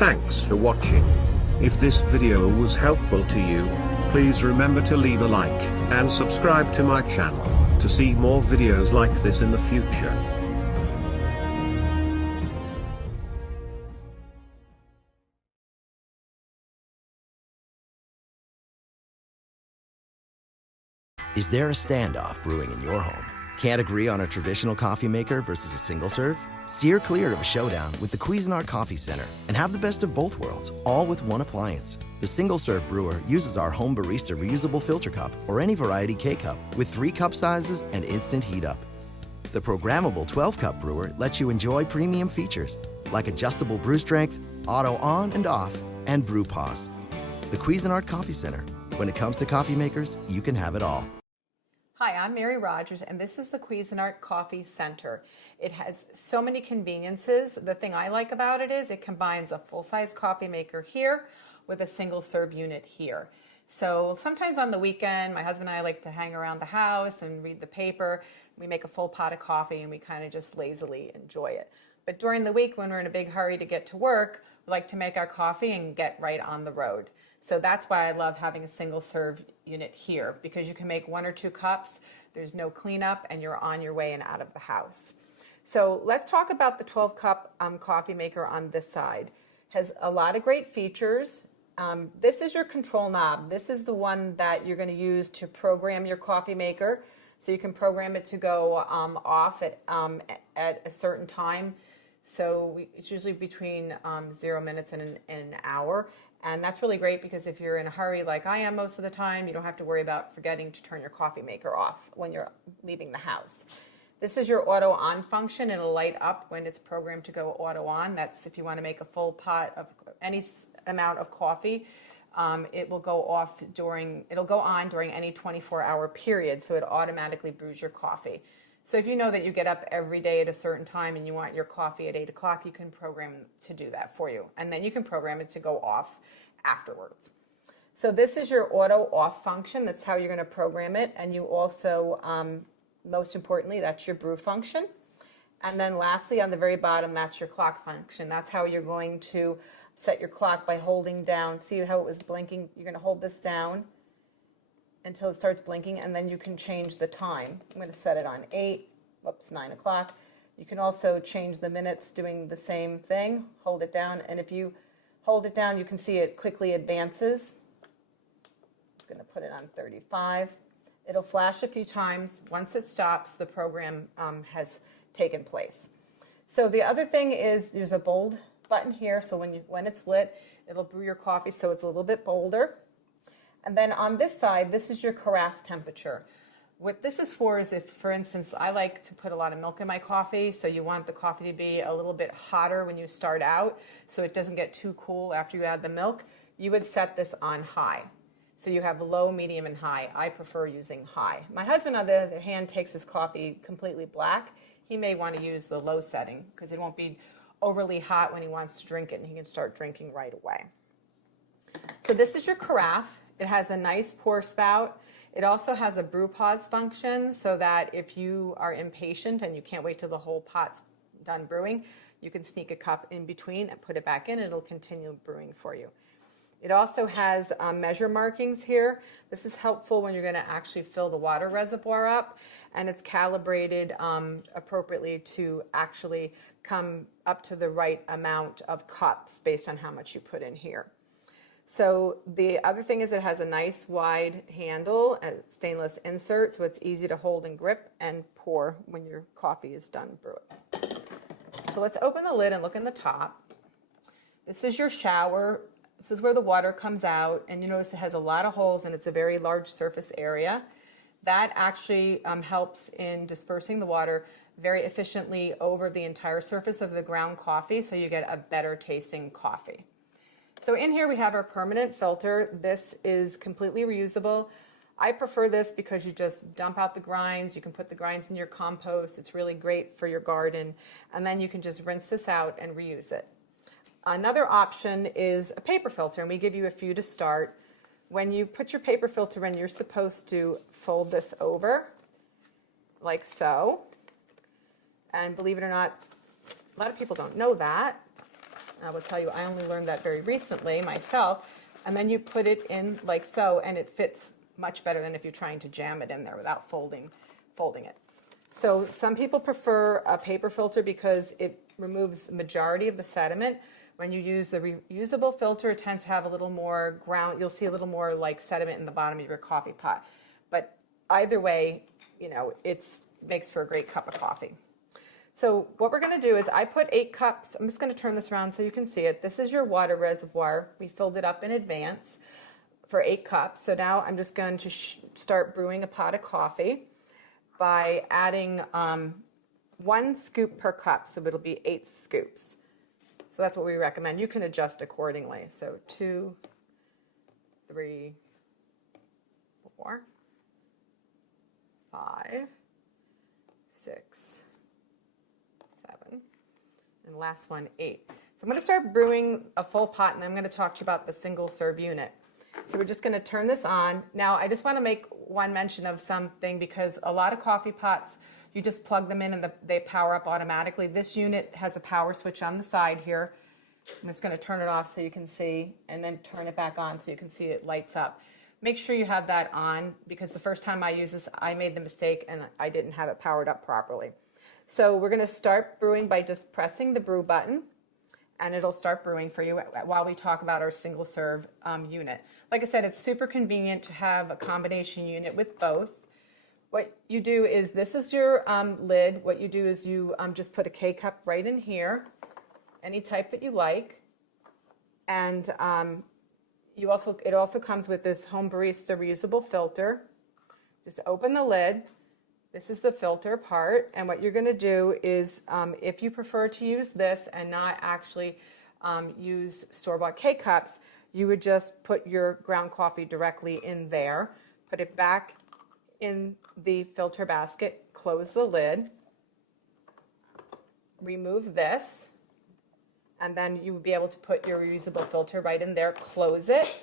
Thanks for watching. If this video was helpful to you, please remember to leave a like and subscribe to my channel to see more videos like this in the future. Is there a standoff brewing in your home? Can't agree on a traditional coffee maker versus a single serve? Steer clear of a showdown with the Cuisinart Coffee Center and have the best of both worlds, all with one appliance. The single-serve brewer uses our home barista reusable filter cup or any variety K-cup with 3 cup sizes and instant heat up. The programmable 12-cup brewer lets you enjoy premium features like adjustable brew strength, auto on and off, and brew pause. The Cuisinart Coffee Center. When it comes to coffee makers, you can have it all. Hi, I'm Mary Rogers, and this is the Cuisinart Coffee Center. It has so many conveniences. The thing I like about it is it combines a full-size coffee maker here with a single-serve unit here. So sometimes on the weekend, my husband and I like to hang around the house and read the paper. We make a full pot of coffee and we kind of just lazily enjoy it. But during the week, when we're in a big hurry to get to work, we like to make our coffee and get right on the road. So that's why I love having a single serve unit here, because you can make 1 or 2 cups, there's no cleanup, and you're on your way and out of the house. So let's talk about the 12-cup coffee maker on this side. Has a lot of great features. This is your control knob. This is the one that you're going to use to program your coffee maker. So you can program it to go off at a certain time. So it's usually between 0 minutes and an hour. And that's really great because if you're in a hurry like I am most of the time, you don't have to worry about forgetting to turn your coffee maker off when you're leaving the house. This is your auto on function. It'll light up when it's programmed to go auto on. That's if you want to make a full pot of any amount of coffee. It will go on during any 24-hour period, so it automatically brews your coffee. So if you know that you get up every day at a certain time and you want your coffee at 8 o'clock, you can program to do that for you. And then you can program it to go off afterwards. So this is your auto off function. That's how you're going to program it. And you also, most importantly, that's your brew function. And then lastly, on the very bottom, that's your clock function. That's how you're going to set your clock by holding down. See how it was blinking? You're going to hold this down until it starts blinking, and then you can change the time. I'm going to set it on 9 o'clock. You can also change the minutes doing the same thing. Hold it down, and if you hold it down, you can see it quickly advances. I'm just going to put it on 35. It'll flash a few times. Once it stops, the program has taken place. So the other thing is there's a bold button here, so when it's lit, it'll brew your coffee so it's a little bit bolder. And then on this side, this is your carafe temperature. What this is for is if, for instance, I like to put a lot of milk in my coffee, so you want the coffee to be a little bit hotter when you start out so it doesn't get too cool after you add the milk, you would set this on high. So you have low, medium, and high. I prefer using high. My husband, on the other hand, takes his coffee completely black. He may want to use the low setting because it won't be overly hot when he wants to drink it, and he can start drinking right away. So this is your carafe. It has a nice pour spout. It also has a brew pause function so that if you are impatient and you can't wait till the whole pot's done brewing, you can sneak a cup in between and put it back in. It'll continue brewing for you. It also has measure markings here. This is helpful when you're going to actually fill the water reservoir up, and it's calibrated appropriately to actually come up to the right amount of cups based on how much you put in here. So the other thing is it has a nice wide handle and stainless insert, so it's easy to hold and grip and pour when your coffee is done brewing. So let's open the lid and look in the top. This is your shower. This is where the water comes out, and you notice it has a lot of holes and it's a very large surface area. That actually helps in dispersing the water very efficiently over the entire surface of the ground coffee, so you get a better tasting coffee. So in here we have our permanent filter. This is completely reusable. I prefer this because you just dump out the grinds. You can put the grinds in your compost. It's really great for your garden. And then you can just rinse this out and reuse it. Another option is a paper filter, and we give you a few to start. When you put your paper filter in, you're supposed to fold this over like so. And believe it or not, a lot of people don't know that. I will tell you, I only learned that very recently myself. And then you put it in like so, and it fits much better than if you're trying to jam it in there without folding it. So some people prefer a paper filter because it removes the majority of the sediment. When you use the reusable filter, it tends to have a little more ground. You'll see a little more like sediment in the bottom of your coffee pot. But either way, you know, it makes for a great cup of coffee. So what we're going to do is I put 8 cups. I'm just going to turn this around so you can see it. This is your water reservoir. We filled it up in advance for 8 cups. So now I'm just going to start brewing a pot of coffee by adding 1 scoop per cup. So it'll be 8 scoops. So that's what we recommend. You can adjust accordingly. So 2, 3, 4, 5, 6, 7, and last one, 8. So I'm going to start brewing a full pot, and I'm going to talk to you about the single serve unit. So we're just going to turn this on. Now, I just want to make one mention of something because a lot of coffee pots, you just plug them in and they power up automatically. This unit has a power switch on the side here. I'm just going to turn it off so you can see, and then turn it back on so you can see it lights up. Make sure you have that on because the first time I used this, I made the mistake and I didn't have it powered up properly. So we're going to start brewing by just pressing the brew button, and it'll start brewing for you while we talk about our single serve unit. Like I said, it's super convenient to have a combination unit with both. What you do is, this is your lid. What you do is you just put a K-cup right in here, any type that you like, and it also comes with this Home Barista reusable filter. Just open the lid. This is the filter part, and what you're going to do is, if you prefer to use this and not actually use store-bought K-cups, you would just put your ground coffee directly in there, put it back in the filter basket, close the lid, remove this, and then you would be able to put your reusable filter right in there, close it,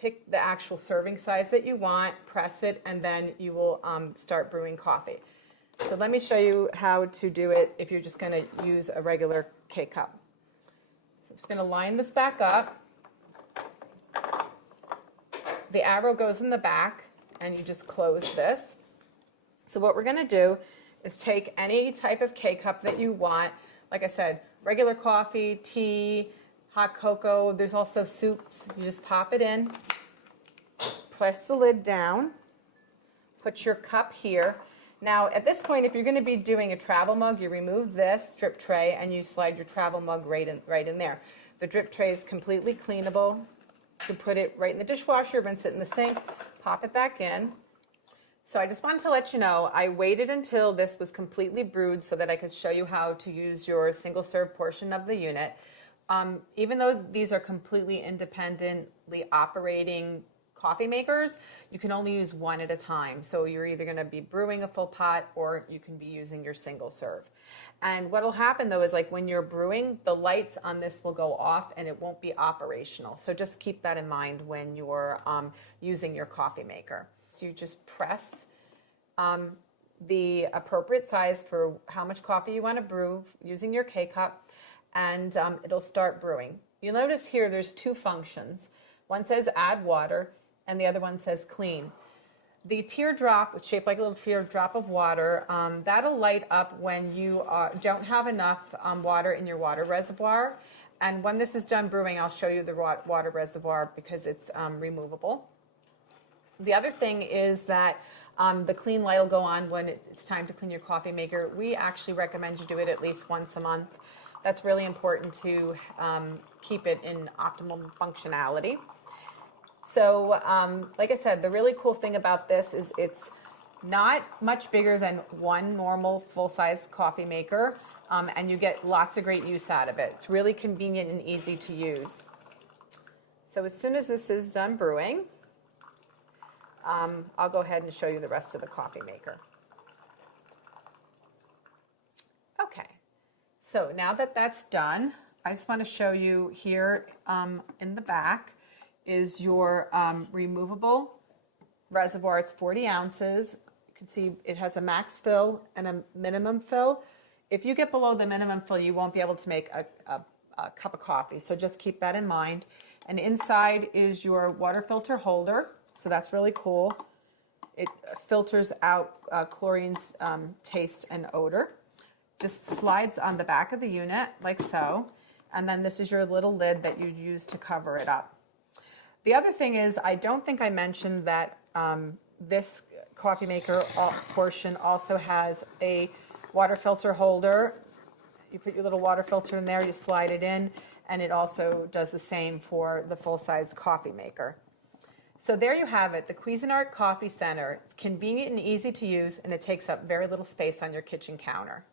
pick the actual serving size that you want, press it, and then you will start brewing coffee. So let me show you how to do it if you're just going to use a regular K-cup. So I'm just going to line this back up. The arrow goes in the back, and you just close this. So what we're going to do is take any type of K-cup that you want. Like I said, regular coffee, tea, hot cocoa. There's also soups. You just pop it in, press the lid down, put your cup here. Now, at this point, if you're going to be doing a travel mug, you remove this drip tray and you slide your travel mug right in there. The drip tray is completely cleanable. You can put it right in the dishwasher, rinse it in the sink, pop it back in. So I just wanted to let you know, I waited until this was completely brewed so that I could show you how to use your single serve portion of the unit. Even though these are completely independently operating coffee makers, you can only use one at a time. So you're either going to be brewing a full pot or you can be using your single serve. And what will happen though is, like, when you're brewing, the lights on this will go off and it won't be operational. So just keep that in mind when you're using your coffee maker. So you just press the appropriate size for how much coffee you want to brew using your K-cup, and it'll start brewing. You'll notice here there's 2 functions. One says add water and the other one says clean. The teardrop, it's shaped like a little teardrop of water, that'll light up when you don't have enough water in your water reservoir. And when this is done brewing, I'll show you the water reservoir because it's removable. The other thing is that the clean light will go on when it's time to clean your coffee maker. We actually recommend you do it at least once a month. That's really important to keep it in optimal functionality. So, like I said, the really cool thing about this is it's not much bigger than one normal full-size coffee maker, and you get lots of great use out of it. It's really convenient and easy to use. So as soon as this is done brewing, I'll go ahead and show you the rest of the coffee maker. Okay, so now that that's done, I just want to show you here in the back is your removable reservoir. It's 40 ounces. You can see it has a max fill and a minimum fill. If you get below the minimum fill, you won't be able to make a cup of coffee. So just keep that in mind. And inside is your water filter holder. So that's really cool. It filters out chlorine's taste and odor. Just slides on the back of the unit like so. And then this is your little lid that you use to cover it up. The other thing is, I don't think I mentioned that this Coffeemaker portion also has a water filter holder. You put your little water filter in there, you slide it in, and it also does the same for the full-size Coffeemaker. So there you have it, the Cuisinart Coffee Center. It's convenient and easy to use, and it takes up very little space on your kitchen counter.